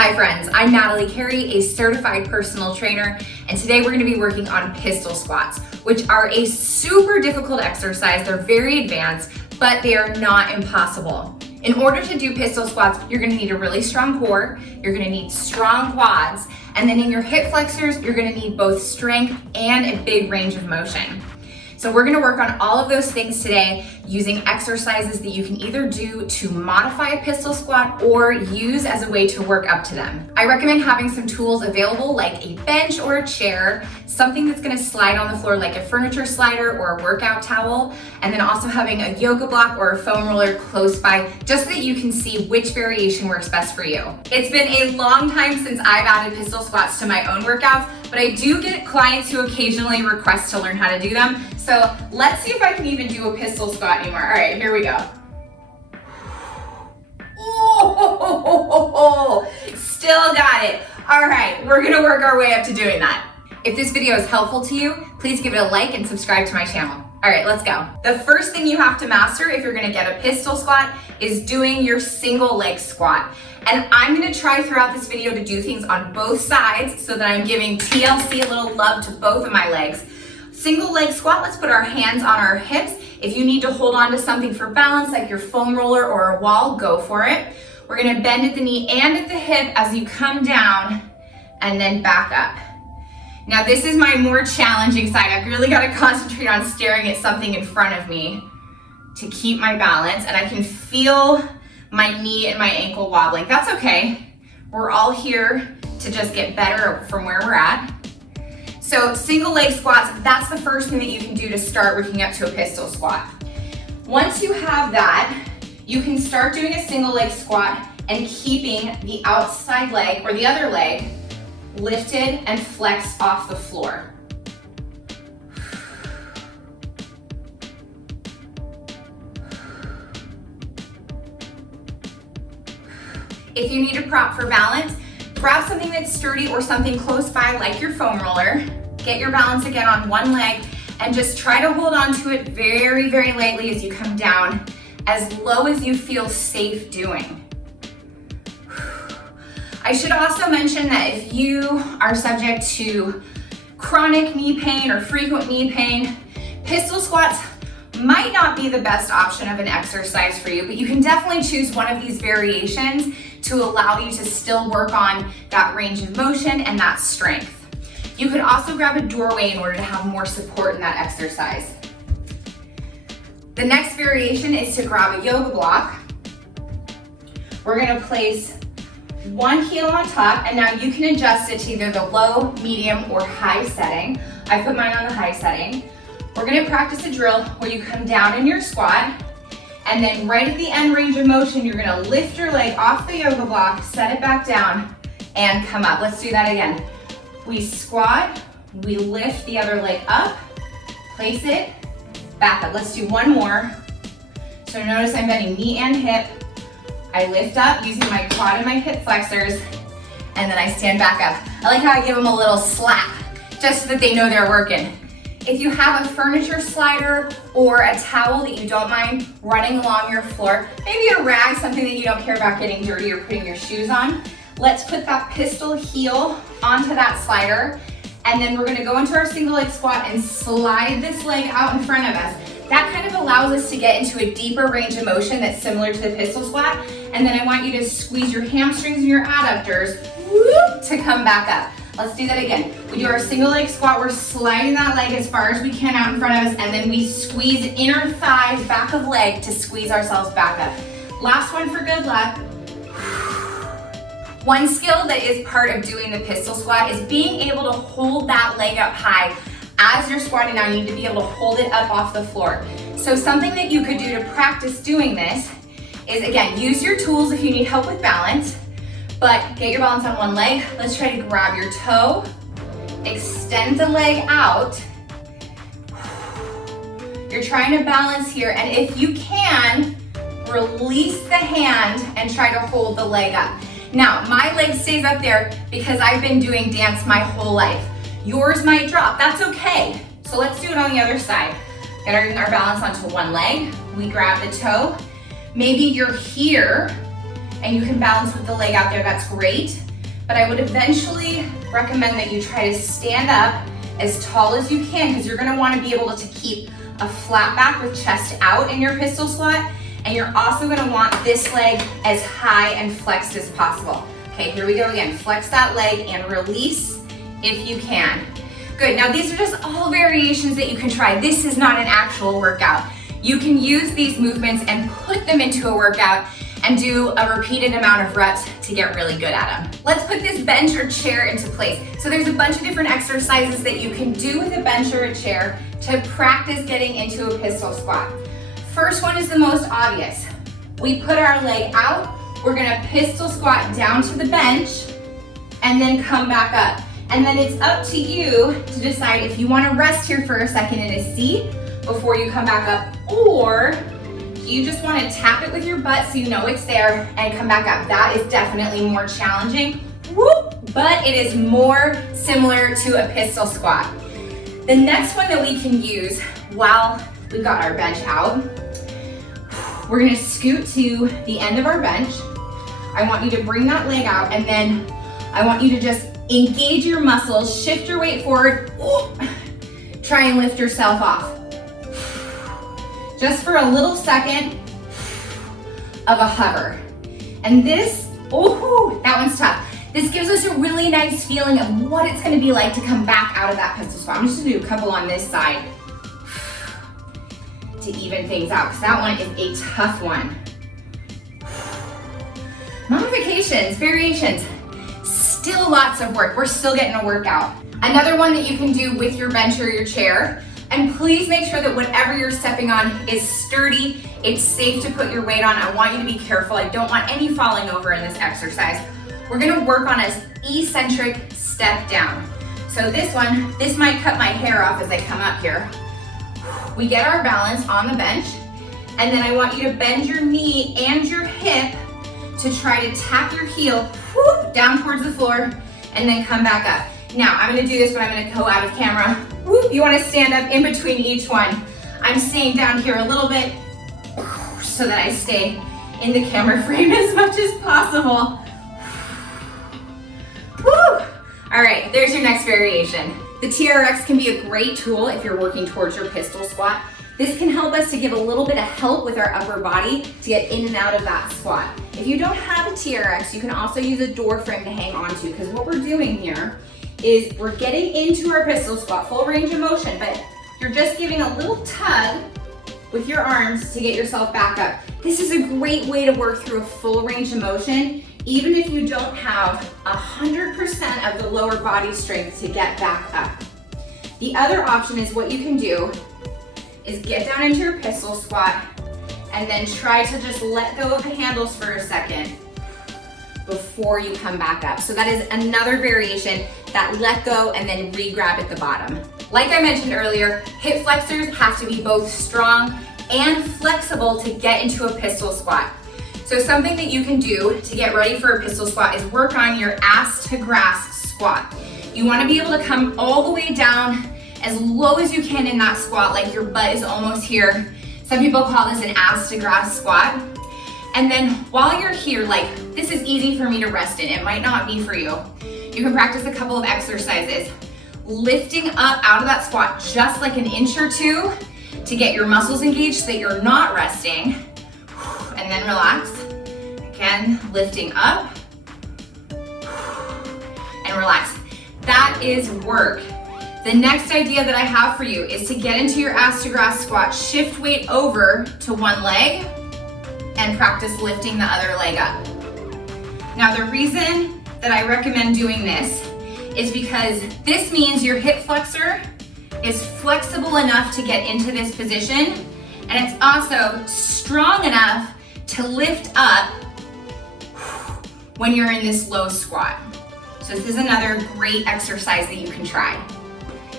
Hi friends, I'm Natalie Carey, a certified personal trainer, and today we're gonna be working on pistol squats, which are a super difficult exercise. They're very advanced, but they are not impossible. In order to do pistol squats, you're gonna need a really strong core, you're gonna need strong quads, and then in your hip flexors, you're gonna need both strength and a big range of motion. So we're gonna work on all of those things today using exercises that you can either do to modify a pistol squat or use as a way to work up to them. I recommend having some tools available like a bench or a chair, something that's gonna slide on the floor like a furniture slider or a workout towel, and then also having a yoga block or a foam roller close by just so that you can see which variation works best for you. It's been a long time since I've added pistol squats to my own workouts, but I do get clients who occasionally request to learn how to do them. So let's see if I can even do a pistol squat anymore. All right, here we go. Oh, still got it. All right, we're gonna work our way up to doing that. If this video is helpful to you, please give it a like and subscribe to my channel. All right, let's go. The first thing you have to master if you're gonna get a pistol squat is doing your single leg squat. And I'm gonna try throughout this video to do things on both sides so that I'm giving TLC a little love to both of my legs. Single leg squat, let's put our hands on our hips. If you need to hold on to something for balance, like your foam roller or a wall, go for it. We're gonna bend at the knee and at the hip as you come down and then back up. Now this is my more challenging side. I've really gotta concentrate on staring at something in front of me to keep my balance, and I can feel my knee and my ankle wobbling. That's okay. We're all here to just get better from where we're at. So single leg squats, that's the first thing that you can do to start working up to a pistol squat. Once you have that, you can start doing a single leg squat and keeping the outside leg or the other leg lifted and flexed off the floor. If you need a prop for balance, grab something that's sturdy or something close by like your foam roller. Get your balance again on one leg and just try to hold on to it very, very lightly as you come down, as low as you feel safe doing. I should also mention that if you are subject to chronic knee pain or frequent knee pain, pistol squats might not be the best option of an exercise for you, but you can definitely choose one of these variations to allow you to still work on that range of motion and that strength. You could also grab a doorway in order to have more support in that exercise. The next variation is to grab a yoga block. We're gonna place one heel on top, and now you can adjust it to either the low, medium, or high setting. I put mine on the high setting. We're gonna practice a drill where you come down in your squat, and then right at the end range of motion, you're gonna lift your leg off the yoga block, set it back down, and come up. Let's do that again. We squat, we lift the other leg up, place it, back up. Let's do one more. So notice I'm bending knee and hip. I lift up using my quad and my hip flexors, and then I stand back up. I like how I give them a little slap, just so that they know they're working. If you have a furniture slider or a towel that you don't mind running along your floor, maybe a rag, something that you don't care about getting dirty or putting your shoes on, let's put that pistol heel onto that slider, and then we're gonna go into our single leg squat and slide this leg out in front of us. That kind of allows us to get into a deeper range of motion that's similar to the pistol squat, and then I want you to squeeze your hamstrings and your adductors whoop, to come back up. Let's do that again. We do our single leg squat, we're sliding that leg as far as we can out in front of us, and then we squeeze inner thighs, back of leg to squeeze ourselves back up. Last one for good luck. One skill that is part of doing the pistol squat is being able to hold that leg up high. As you're squatting now, you need to be able to hold it up off the floor. So something that you could do to practice doing this is, again, use your tools if you need help with balance, but get your balance on one leg. Let's try to grab your toe, extend the leg out. You're trying to balance here, and if you can, release the hand and try to hold the leg up. Now, my leg stays up there because I've been doing dance my whole life. Yours might drop, that's okay. So let's do it on the other side. Get our balance onto one leg. We grab the toe. Maybe you're here and you can balance with the leg out there, that's great. but I would eventually recommend that you try to stand up as tall as you can, because you're gonna wanna be able to keep a flat back with chest out in your pistol squat, and you're also gonna want this leg as high and flexed as possible. Okay, here we go again. Flex that leg and release if you can. Good, now these are just all variations that you can try. This is not an actual workout. You can use these movements and put them into a workout and do a repeated amount of reps to get really good at them. Let's put this bench or chair into place. So there's a bunch of different exercises that you can do with a bench or a chair to practice getting into a pistol squat. First one is the most obvious. We put our leg out, we're gonna pistol squat down to the bench and then come back up. And then it's up to you to decide if you wanna rest here for a second in a seat before you come back up, or you just wanna tap it with your butt so you know it's there and come back up. That is definitely more challenging, but it is more similar to a pistol squat. The next one that we can use while we've got our bench out, we're gonna scoot to the end of our bench. I want you to bring that leg out, and then I want you to just engage your muscles, shift your weight forward, try and lift yourself off. Just for a little second of a hover. And this, that one's tough. This gives us a really nice feeling of what it's gonna be like to come back out of that pistol squat. I'm just gonna do a couple on this side to even things out, because that one is a tough one. Modifications, variations, still lots of work. We're still getting a workout. Another one that you can do with your bench or your chair, and please make sure that whatever you're stepping on is sturdy, it's safe to put your weight on. I want you to be careful. I don't want any falling over in this exercise. We're gonna work on an eccentric step down. So this one, this might cut my hair off as I come up here. We get our balance on the bench, and then I want you to bend your knee and your hip to try to tap your heel down towards the floor and then come back up. Now, I'm gonna do this, but I'm gonna go out of camera. You wanna stand up in between each one. I'm staying down here a little bit so that I stay in the camera frame as much as possible. All right, there's your next variation. The TRX can be a great tool if you're working towards your pistol squat. This can help us to give a little bit of help with our upper body to get in and out of that squat. If you don't have a TRX, you can also use a door frame to hang on to, because what we're doing here is we're getting into our pistol squat, full range of motion, but you're just giving a little tug with your arms to get yourself back up. This is a great way to work through a full range of motion, even if you don't have 100% of the lower body strength to get back up. The other option is what you can do is get down into your pistol squat and then try to just let go of the handles for a second before you come back up. So that is another variation, that let go and then re-grab at the bottom. Like I mentioned earlier, hip flexors have to be both strong and flexible to get into a pistol squat. So something that you can do to get ready for a pistol squat is work on your ass to grass squat. You wanna be able to come all the way down as low as you can in that squat, like your butt is almost here. Some people call this an ass to grass squat. And then while you're here, like this is easy for me to rest in, it might not be for you. You can practice a couple of exercises. Lifting up out of that squat just like an inch or two to get your muscles engaged so that you're not resting. And then relax. Again, lifting up and relax. That is work. The next idea that I have for you is to get into your ass to grass squat, shift weight over to one leg, and practice lifting the other leg up. Now, the reason that I recommend doing this is because this means your hip flexor is flexible enough to get into this position, and it's also strong enough to lift up when you're in this low squat. So this is another great exercise that you can try.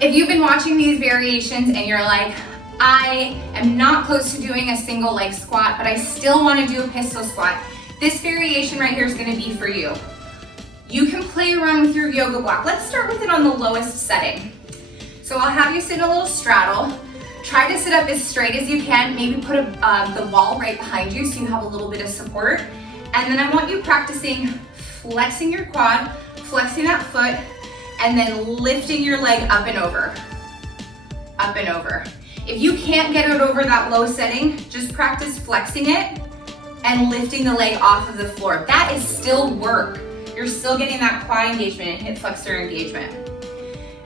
If you've been watching these variations and you're like, I am not close to doing a single leg squat, but I still want to do a pistol squat, this variation right here is going to be for you. You can play around with your yoga block. Let's start with it on the lowest setting. So I'll have you sit in a little straddle. Try to sit up as straight as you can. Maybe put the wall right behind you so you have a little bit of support. And then I want you practicing flexing your quad, flexing that foot and then lifting your leg up and over. Up and over. If you can't get it over that low setting, just practice flexing it and lifting the leg off of the floor. That is still work. You're still getting that quad engagement and hip flexor engagement.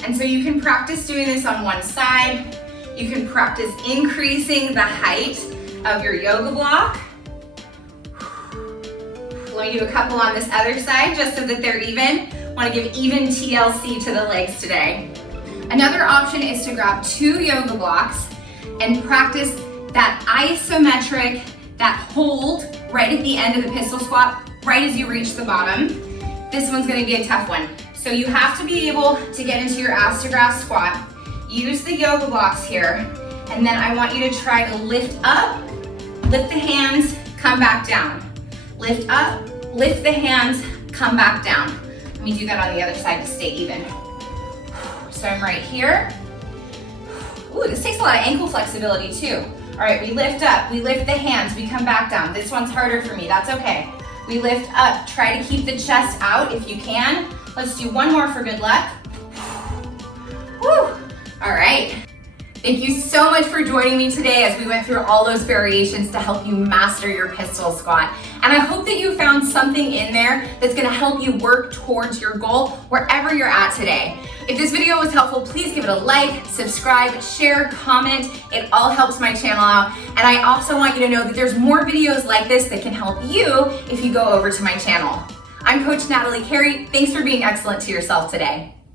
And so you can practice doing this on one side. You can practice increasing the height of your yoga block. Let me do a couple on this other side just so that they're even. I want to give even TLC to the legs today. Another option is to grab 2 yoga blocks and practice that isometric, that hold right at the end of the pistol squat, right as you reach the bottom. This one's gonna be a tough one. So you have to be able to get into your ass to grass squat. Use the yoga blocks here, and then I want you to try to lift up, lift the hands, come back down. Lift up, lift the hands, come back down. Let me do that on the other side to stay even. So I'm right here. Ooh, this takes a lot of ankle flexibility too. All right, we lift up, we lift the hands, we come back down. This one's harder for me, that's okay. We lift up, try to keep the chest out if you can. Let's do one more for good luck. Woo. All right. Thank you so much for joining me today as we went through all those variations to help you master your pistol squat. And I hope that you found something in there that's gonna help you work towards your goal wherever you're at today. If this video was helpful, please give it a like, subscribe, share, comment. It all helps my channel out. And I also want you to know that there's more videos like this that can help you if you go over to my channel. I'm Coach Natalie Carey. Thanks for being excellent to yourself today.